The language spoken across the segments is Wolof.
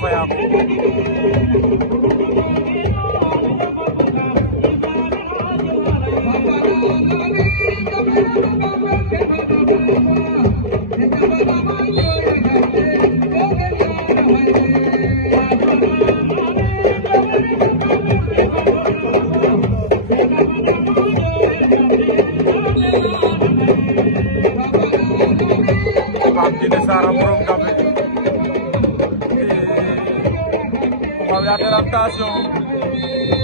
Fayam Dine Sara borom Gambe on va faire attention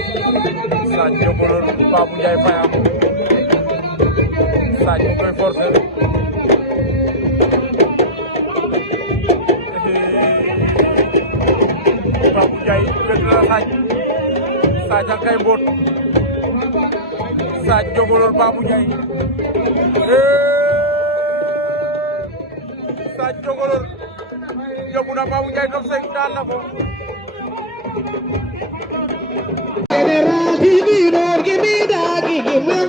Sadio Bolol Babou Ndiaye Fayam Sadio koy forcer Babou Ndiaye wet na Sadio kay mbot Sadio Bolol Babou Ndiaye Sadio Bolol yóbbu na Babou Ndiaye top 5 daan na ko Give me